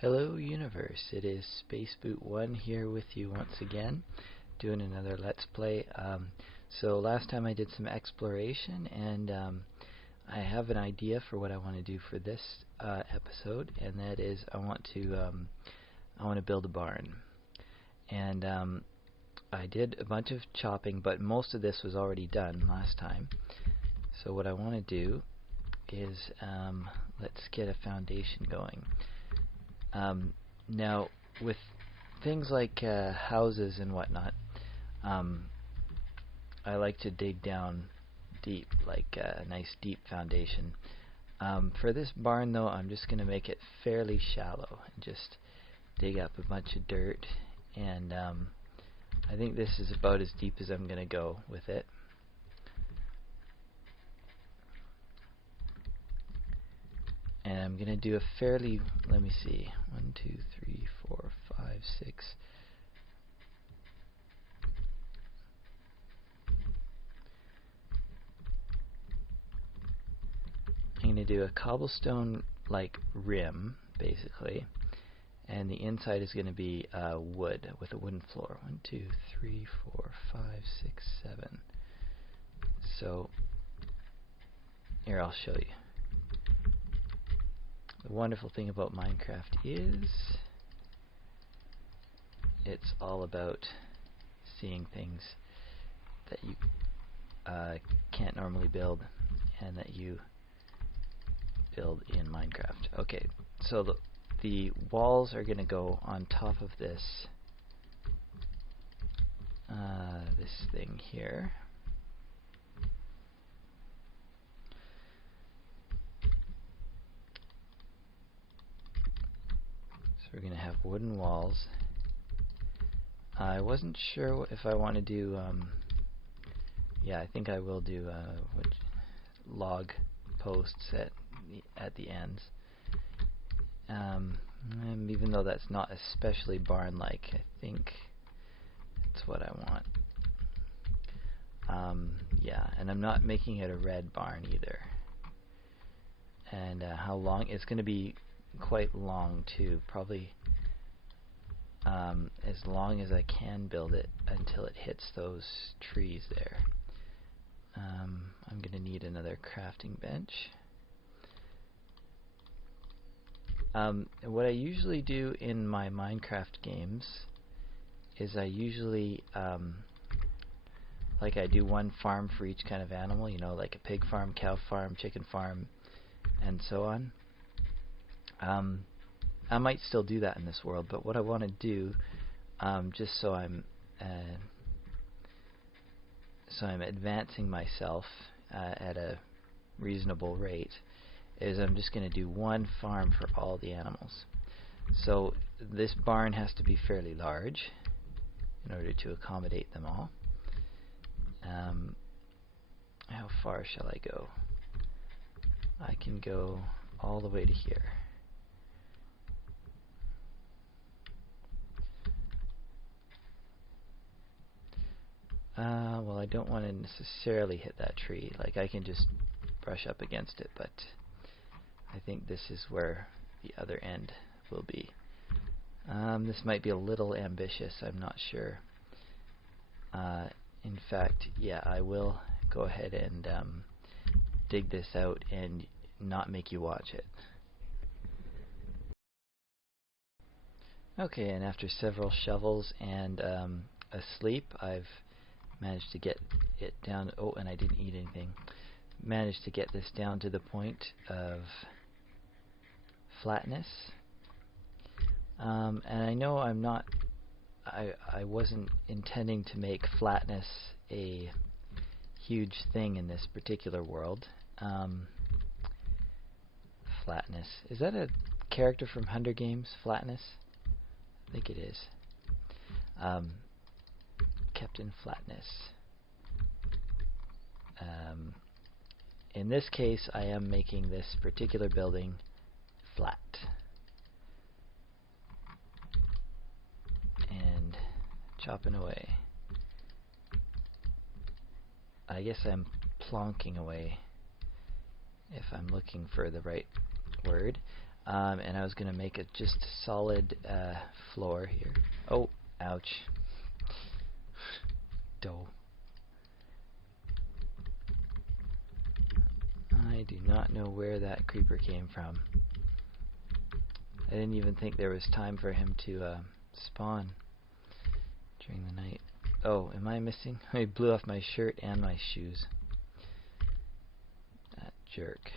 Hello universe, it is Spaceboot1 here with you once again, doing another Let's Play. So last time I did some exploration, and I have an idea for what I want to do for this episode, and that is I want to build a barn. And I did a bunch of chopping, but most of this was already done last time. So what I want to do is let's get a foundation going. Now, with things like houses and whatnot, I like to dig down deep, like a nice deep foundation. For this barn, though, I'm just going to make it fairly shallow and just dig up a bunch of dirt, and I think this is about as deep as I'm going to go with it. And I'm going to do a fairly, let me see, 1, 2, 3, 4, 5, 6. I'm going to do a cobblestone like rim, basically, and the inside is going to be wood with a wooden floor. 1, 2, 3, 4, 5, 6, 7. So here, I'll show you. The wonderful thing about Minecraft is it's all about seeing things that you can't normally build and that you build in Minecraft. Okay, so the walls are going to go on top of this this thing here. So we're going to have wooden walls. I wasn't sure if I want to do, yeah, I think I will do log posts at the ends. Even though that's not especially barn-like, I think that's what I want. Yeah, and I'm not making it a red barn either. And how long? It's going to be quite long too, probably as long as I can build it until it hits those trees there. I'm going to need another crafting bench. What I usually do in my Minecraft games is I usually like I do one farm for each kind of animal, you know, like a pig farm, cow farm, chicken farm, and so on. I might still do that in this world, but what I want to do, just so I'm advancing myself at a reasonable rate, is I'm just going to do one farm for all the animals. So this barn has to be fairly large in order to accommodate them all. How far shall I go? I can go all the way to here. Well, I don't want to necessarily hit that tree. Like, I can just brush up against it, but I think this is where the other end will be. This might be a little ambitious, I'm not sure. In fact, yeah, I will go ahead and dig this out and not make you watch it. Okay, and after several shovels and a sleep, I've managed to get it down. Oh, and I didn't eat anything. Managed to get this down to the point of flatness. And I know I'm not. I wasn't intending to make flatness a huge thing in this particular world. Flatness. Is that a character from Hunger Games? Flatness? I think it is. Captain Flatness. In this case, I am making this particular building flat. And chopping away. I guess I'm plonking away, if I'm looking for the right word. and I was going to make it just a solid floor here. Oh, ouch. Dough. I do not know where that creeper came from. I didn't even think there was time for him to spawn during the night. Oh, am I missing? I blew off my shirt and my shoes. That jerk.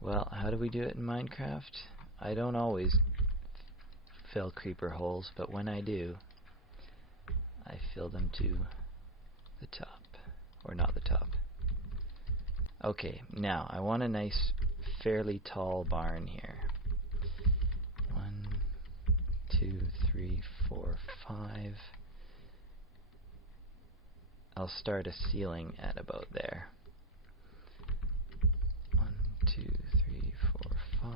Well, how do we do it in Minecraft? I don't always fill creeper holes, but when I do, I fill them to the top. Or not the top. Okay, now I want a nice, fairly tall barn here. 1, 2, 3, 4, 5. I'll start a ceiling at about there. 1, 2, 3, 4, 5.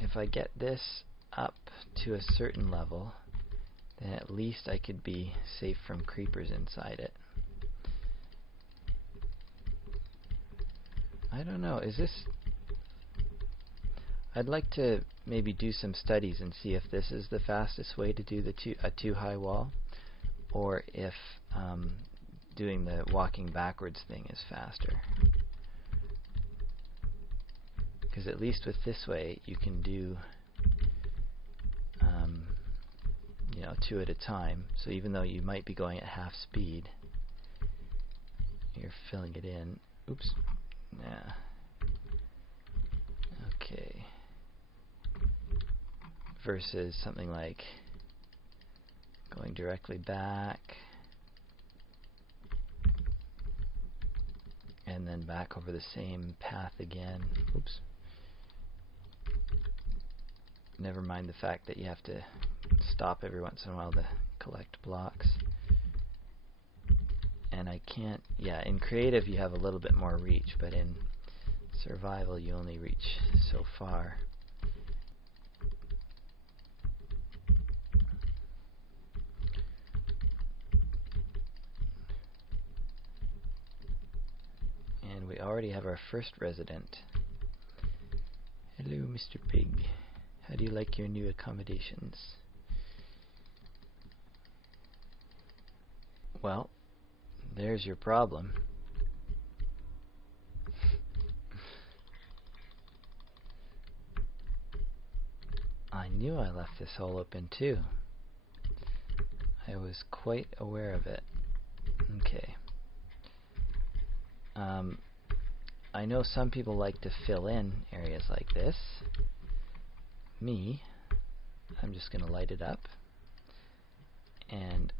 If I get this up to a certain level, then at least I could be safe from creepers inside it. I don't know, is this... I'd like to maybe do some studies and see if this is the fastest way to do a too high wall, or if doing the walking backwards thing is faster. Because at least with this way you can do you know, 2 at a time, so even though you might be going at half speed, you're filling it in. Oops. Nah. Okay. Versus something like going directly back and then back over the same path again. Oops. Never mind the fact that you have to stop every once in a while to collect blocks. And I can't, yeah, in creative you have a little bit more reach, but in survival you only reach so far. And we already have our first resident. Hello, Mr. Pig. How do you like your new accommodations? Well, there's your problem. I knew I left this hole open too. I was quite aware of it. Okay. I know some people like to fill in areas like this. Me, I'm just going to light it up and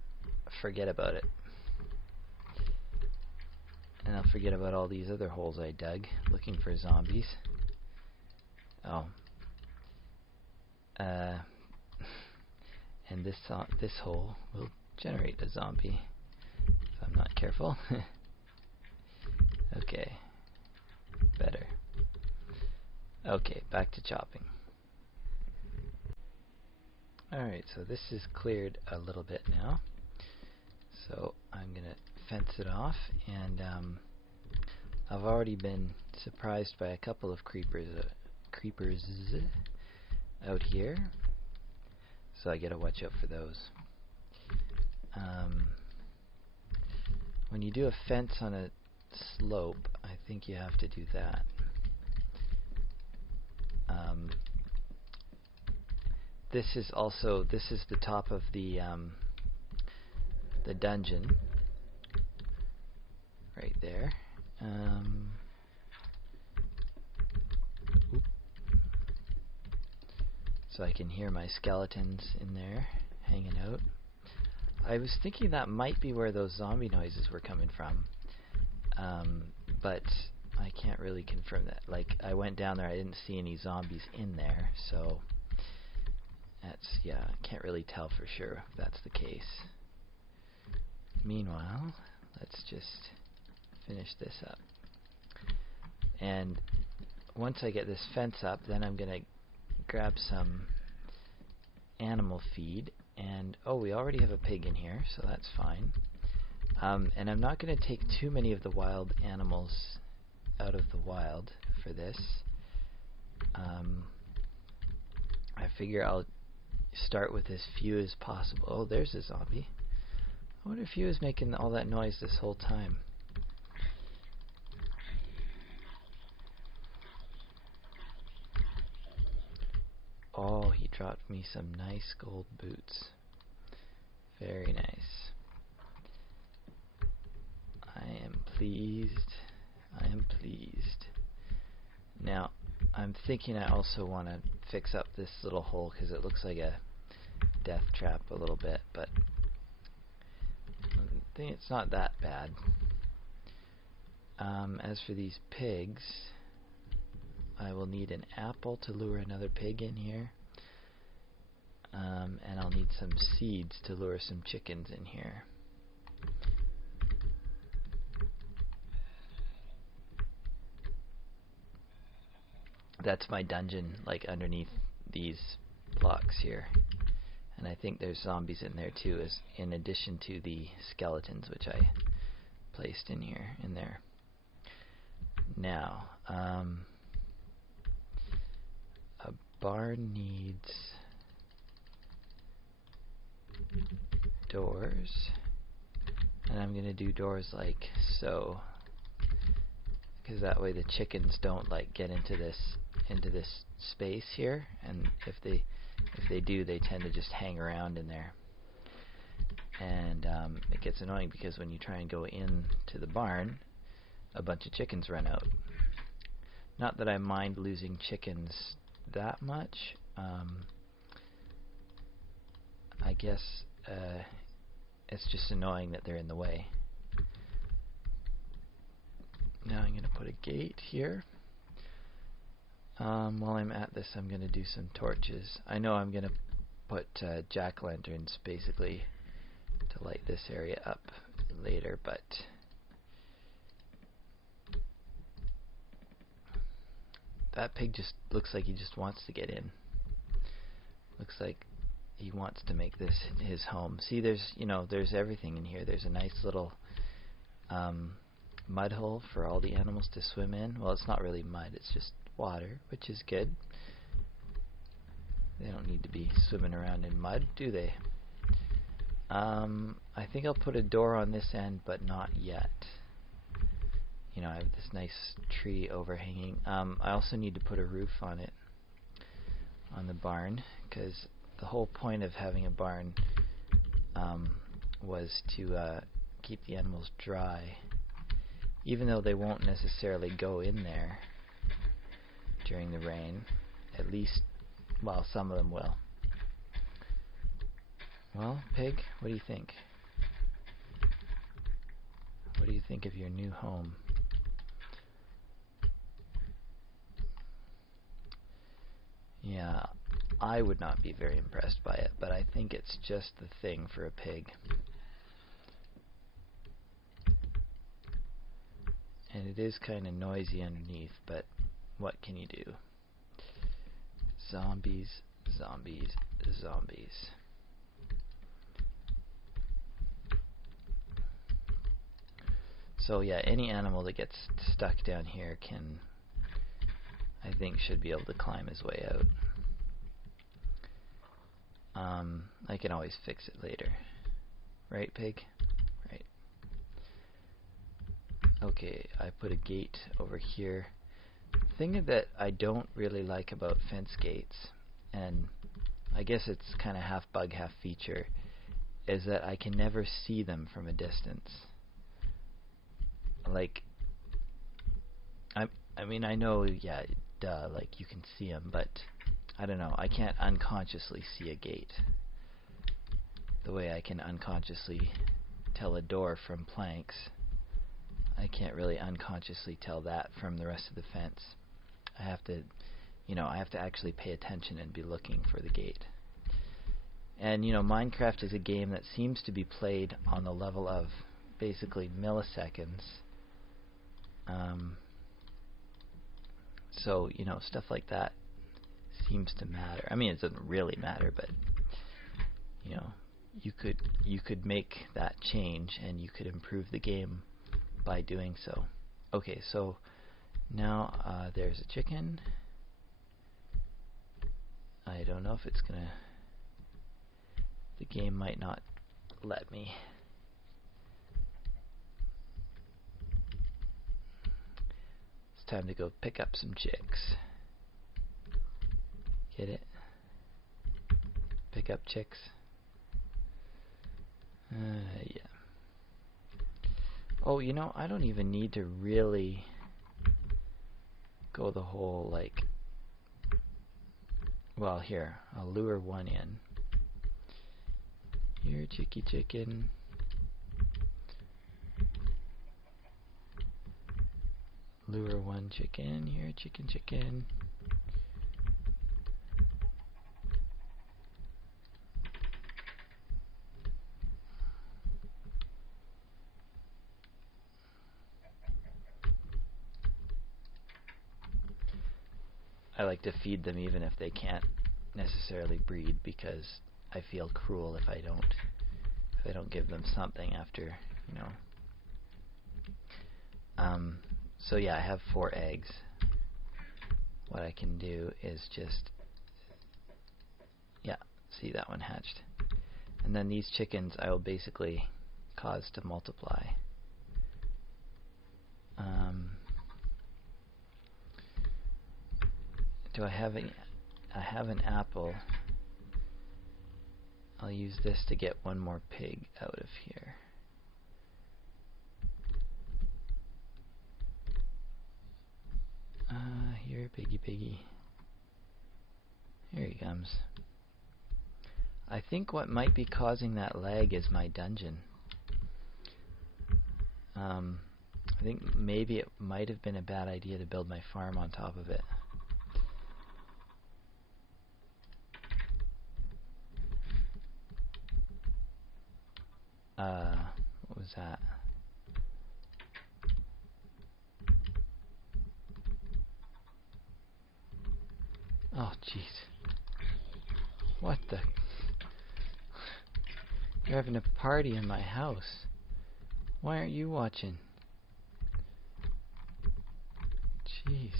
forget about it. And I'll forget about all these other holes I dug looking for zombies. Oh. And this hole will generate a zombie if I'm not careful. Okay. Better. Okay, back to chopping. Alright, so this is cleared a little bit now. So I'm going to fence it off, and I've already been surprised by a couple of creepers out here. So I gotta watch out for those. When you do a fence on a slope, I think you have to do that. This is the top of the dungeon right there. So I can hear my skeletons in there hanging out. I was thinking that might be where those zombie noises were coming from, but I can't really confirm that. Like, I went down there, I didn't see any zombies in there, so that's, yeah, I can't really tell for sure if that's the case. Meanwhile, let's just finish this up. And once I get this fence up, then I'm going to grab some animal feed. And, oh, we already have a pig in here, so that's fine. And I'm not going to take too many of the wild animals out of the wild for this. I figure I'll start with as few as possible. Oh, there's a zombie. I wonder if he was making all that noise this whole time. Oh, he dropped me some nice gold boots. Very nice. I am pleased. I am pleased. Now, I'm thinking I also want to fix up this little hole because it looks like a death trap a little bit, but I think it's not that bad. As for these pigs, I will need an apple to lure another pig in here, and I'll need some seeds to lure some chickens in here. That's my dungeon, like underneath these blocks here. And I think there's zombies in there too, as in addition to the skeletons which I placed in there. Now, a barn needs doors, and I'm gonna do doors like so, because that way the chickens don't like get into this space here, and if they do, they tend to just hang around in there. And it gets annoying because when you try and go into the barn, a bunch of chickens run out. Not that I mind losing chickens that much. I guess it's just annoying that they're in the way. Now I'm going to put a gate here. While I'm at this, I'm going to do some torches. I know I'm going to put jack-o'-lanterns basically to light this area up later, but that pig just looks like he just wants to get in. Looks like he wants to make this his home. See, there's everything in here. There's a nice little mud hole for all the animals to swim in. Well, it's not really mud, it's just water, which is good. They don't need to be swimming around in mud, do they? I think I'll put a door on this end, but not yet. You know, I have this nice tree overhanging. I also need to put a roof on it, on the barn, because the whole point of having a barn was to keep the animals dry, even though they won't necessarily go in there during the rain. At least, well, some of them will. Well, pig, what do you think? What do you think of your new home? Yeah, I would not be very impressed by it, but I think it's just the thing for a pig. And it is kind of noisy underneath, but what can you do? Zombies, zombies, zombies. So yeah, any animal that gets stuck down here can, I think, should be able to climb his way out. I can always fix it later. Right, pig? Right. Okay, I put a gate over here. The thing that I don't really like about fence gates, and I guess it's kind of half bug, half feature, is that I can never see them from a distance. Like, I mean, I know, yeah, duh, like you can see them, but I don't know, I can't unconsciously see a gate the way I can unconsciously tell a door from planks. I can't really unconsciously tell that from the rest of the fence. I have to, you know, I have to actually pay attention and be looking for the gate. And, you know, Minecraft is a game that seems to be played on the level of basically milliseconds. So, you know, stuff like that seems to matter. I mean, it doesn't really matter, but, you know, you could make that change and you could improve the game by doing so. Okay, so Now there's a chicken. I don't know if it's gonna... The game might not let me. It's time to go pick up some chicks. Get it? Pick up chicks. Yeah. Oh, you know, I don't even need to really go the whole, like... Well, here, I'll lure one in. Here, chicky chicken. Lure one chicken. Here, chicken chicken. I like to feed them even if they can't necessarily breed, because I feel cruel if I don't give them something after, you know. So yeah, I have 4 eggs. What I can do is just, yeah, see, that one hatched. And then these chickens I will basically cause to multiply. Do I have I have an apple. I'll use this to get one more pig out of here. Here, piggy piggy. Here he comes. I think what might be causing that lag is my dungeon. I think maybe it might have been a bad idea to build my farm on top of it. What was that? Oh, jeez. What the? You're having a party in my house. Why aren't you watching? Jeez.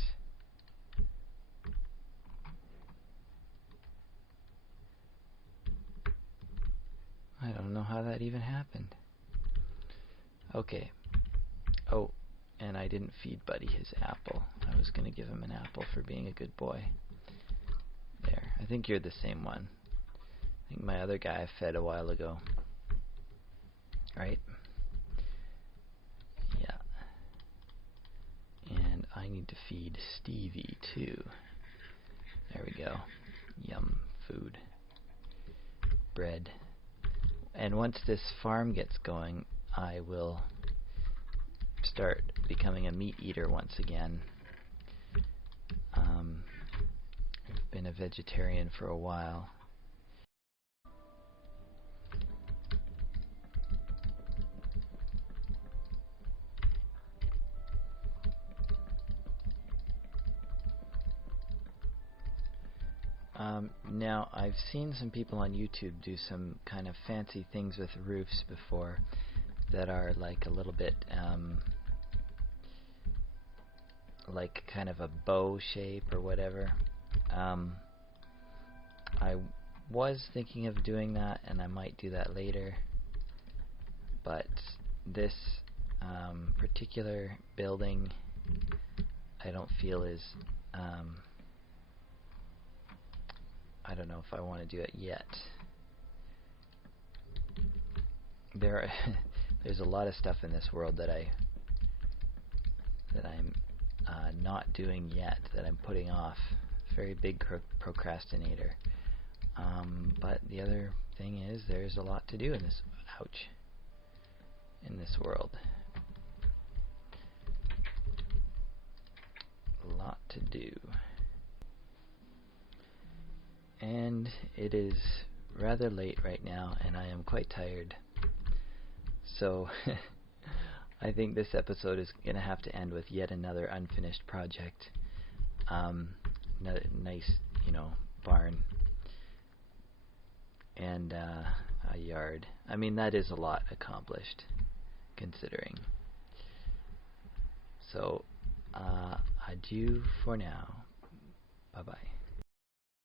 I don't know how that even happened. Okay. Oh, and I didn't feed Buddy his apple. I was going to give him an apple for being a good boy. There. I think you're the same one. I think my other guy I fed a while ago. Right? Yeah. And I need to feed Stevie too. There we go. Yum. Food. Bread. And once this farm gets going, I will start becoming a meat eater once again. I've been a vegetarian for a while. Now, I've seen some people on YouTube do some kind of fancy things with roofs before that are like a little bit like kind of a bow shape or whatever. I was thinking of doing that, and I might do that later, but this particular building I don't feel is I don't know if I want to do it yet. There's a lot of stuff in this world that I'm not doing yet, that I'm putting off. Very big procrastinator. But the other thing is, there's a lot to do in this. Ouch. In this world. A lot to do. And it is rather late right now, and I am quite tired. So I think this episode is going to have to end with yet another unfinished project. Nice, you know, barn and a yard. I mean, that is a lot accomplished, considering. So adieu for now.